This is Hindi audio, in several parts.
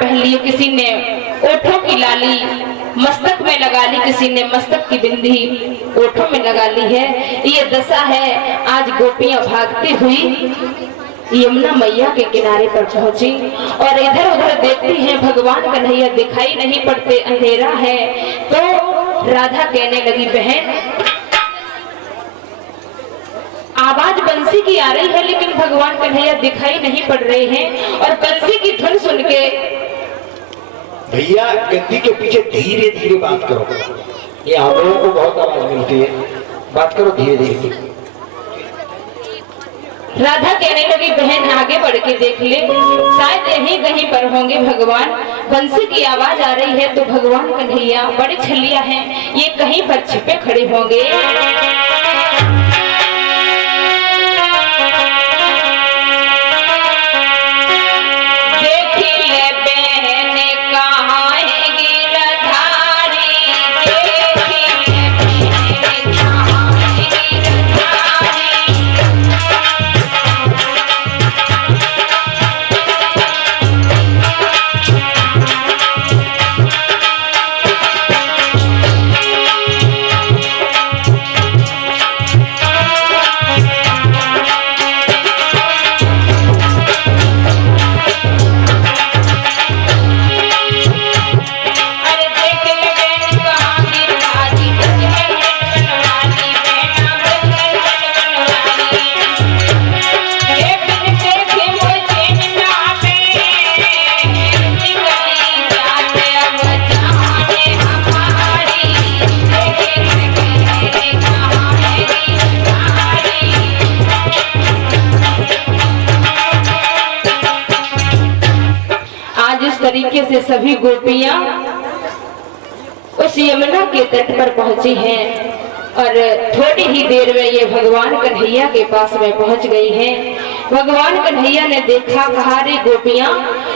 पहन ली, किसी ने ओठों की लाली मस्तक में लगा ली, किसी ने मस्तक की बिंदी ओठों में लगा ली है। ये दशा है आज गोपियां भागती हुई यमुना मैया के किनारे पर पहुंची और इधर उधर देखती हैं, भगवान कन्हैया दिखाई नहीं पड़ते, अंधेरा है। तो राधा कहने लगी, बहन आवाज बंसी की आ रही है लेकिन भगवान कन्हैया दिखाई नहीं पड़ रहे हैं। और बंसी की धुन सुन के भैया गद्दी के पीछे धीरे धीरे बात करो, ये हम लोगों को बहुत आवाज मिलती है, बात करो धीरे धीरे। राधा कहने लगी, बहन आगे बढ़ के देख ले, शायद यहीं कहीं पर होंगे भगवान। बंसी की आवाज आ रही है तो भगवान कन्हैया बड़े छलिया हैं, ये कहीं पर छिपे खड़े होंगे। तरीके से सभी गोपियां उस यमुना के तट पर पहुंची हैं और थोड़ी ही देर में ये भगवान कन्हैया के पास में पहुंच गई हैं। भगवान कन्हैया ने देखा, कहा, रे गोपियां,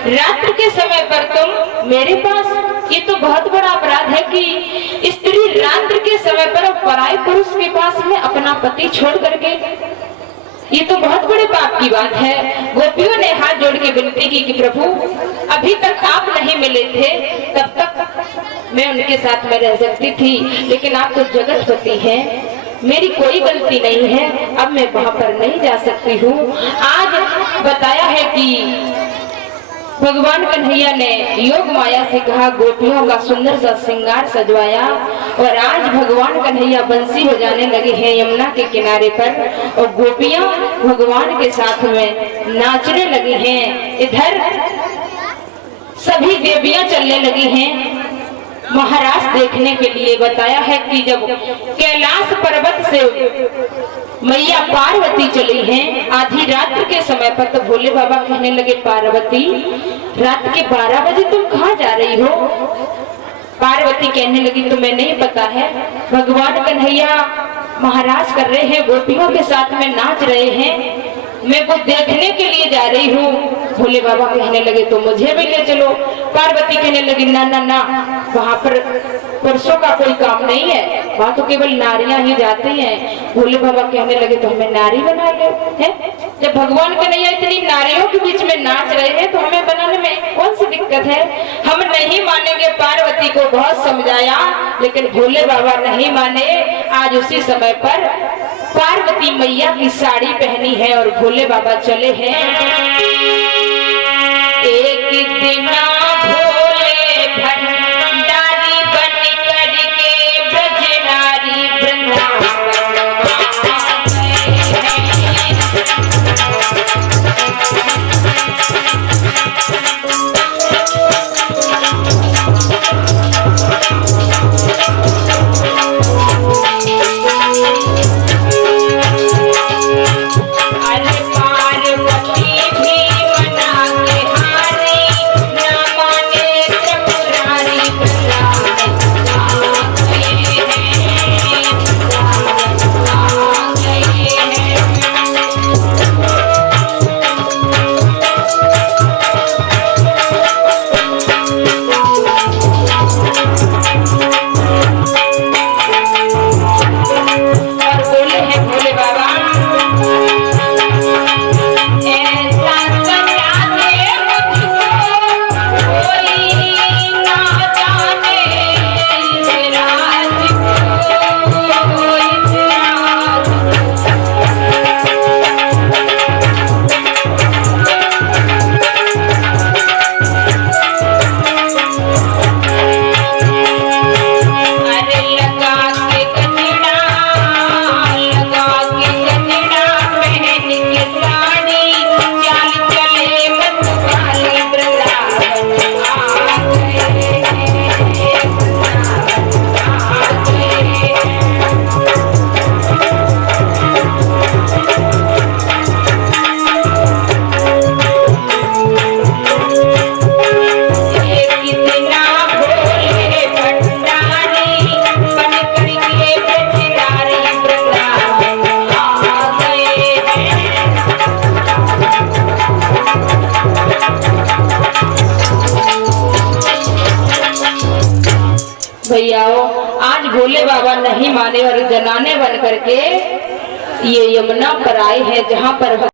रात्रि के समय पर तुम मेरे पास, ये तो बहुत बड़ा अपराध है कि स्त्री रात्रि के समय पर पराये पुरुष के पास में अपना पति छोड़ करके, ये तो बहुत बड़े पाप की बात है। गोपियों ने हाथ जोड़ के विनती की कि प्रभु अभी तक आप नहीं मिले थे, तब तक मैं उनके साथ में रह सकती थी, लेकिन आप तो जगतपति हैं, मेरी कोई गलती नहीं है, अब मैं वहां पर नहीं जा सकती हूँ। आज बताया है कि भगवान कन्हैया ने योग माया से कहा, गोपियों का सुंदर सा श्रृंगार सजवाया और आज भगवान कन्हैया बंसी बजाने लगे हैं यमुना के किनारे पर और गोपियां भगवान के साथ में नाचने लगी हैं। इधर सभी देवियां चलने लगी हैं महाराज देखने के लिए। बताया है कि जब कैलाश पर्वत से मैया पार्वती चली हैं आधी रात के समय पर, तो भोले बाबा कहने लगे, पार्वती रात के 12 बजे तुम कहाँ जा रही हो? पार्वती कहने लगी, तुम्हें नहीं पता है, भगवान कन्हैया महाराज कर रहे हैं, गोपियों के साथ में नाच रहे हैं, मैं वो देखने के लिए जा रही हूँ। भोले बाबा कहने लगे, तो मुझे भी ले चलो। पार्वती कहने लगी, ना ना ना, वहाँ पर पुरुषों का कोई काम नहीं है, वहाँ तो केवल नारियां ही जाती हैं। भोले बाबा कहने लगे, तो हमें नारी बना लो है। जब भगवान कन्हैया इतनी नारियों के बीच में नाच रहे हैं तो हमें बनाने में कौन सी दिक्कत है? हम नहीं मानेंगे। पार्वती को बहुत समझाया लेकिन भोले बाबा नहीं माने। आज उसी समय पर पार्वती मैया की साड़ी पहनी है और भोले बाबा चले हैं। एक दिन भोले भंडारी बन करके ब्रजनारी वृंदावन पार्वती भी मना के हारे, ना भैयाओ, आज भोले बाबा नहीं माने और जनाने बन करके ये यमुना पर आए हैं, जहाँ पर